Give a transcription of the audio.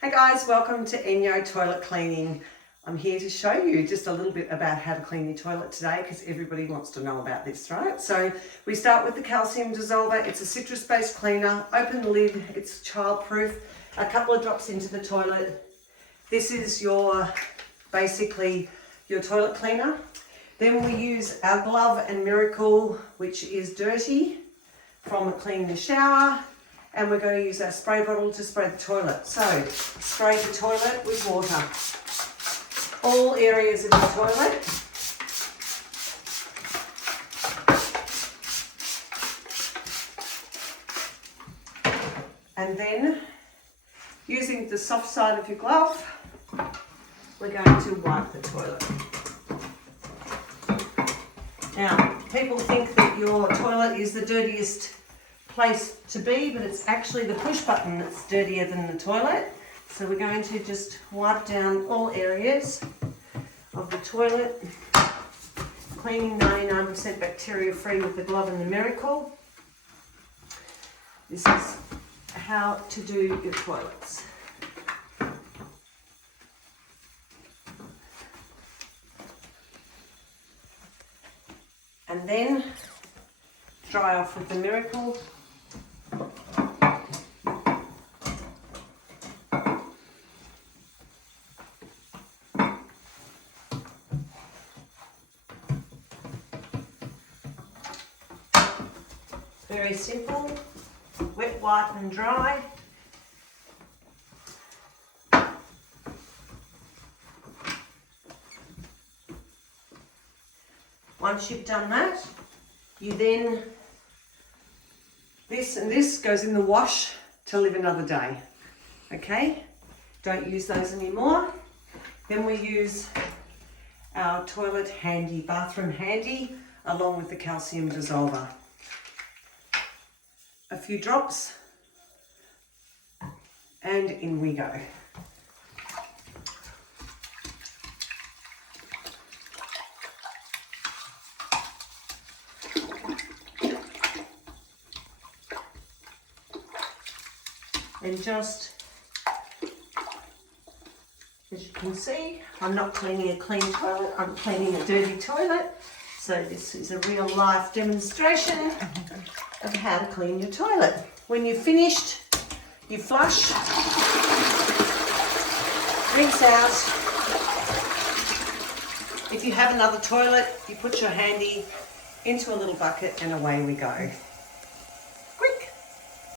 Hey guys, welcome to ENJO Toilet Cleaning. I'm here to show you just a little bit about how to clean your toilet today because everybody wants to know about this, right? So we start with the calcium dissolver. It's a citrus-based cleaner. Open the lid, it's child-proof. A couple of drops into the toilet. This is basically your toilet cleaner. Then we use our glove and miracle, which is dirty from cleaning the shower. And we're going to use our spray bottle to spray the toilet. So, spray the toilet with water. All areas of the toilet. And then, using the soft side of your glove, we're going to wipe the toilet. Now, people think that your toilet is the dirtiest place to be, but it's actually the push button that's dirtier than the toilet. So we're going to just wipe down all areas of the toilet, cleaning 99% bacteria free with the glove and the miracle. This is how to do your toilets. And then dry off with the miracle. Very simple, wet, wipe and dry. Once you've done that, you then, this and this goes in the wash to live another day, okay? Don't use those anymore. Then we use our toilet handy, bathroom handy, along with the calcium dissolver. A few drops, and in we go. And just, as you can see, I'm not cleaning a clean toilet, I'm cleaning a dirty toilet. So this is a real life demonstration of how to clean your toilet. When you're finished, you flush, rinse out. If you have another toilet, you put your handy into a little bucket and away we go.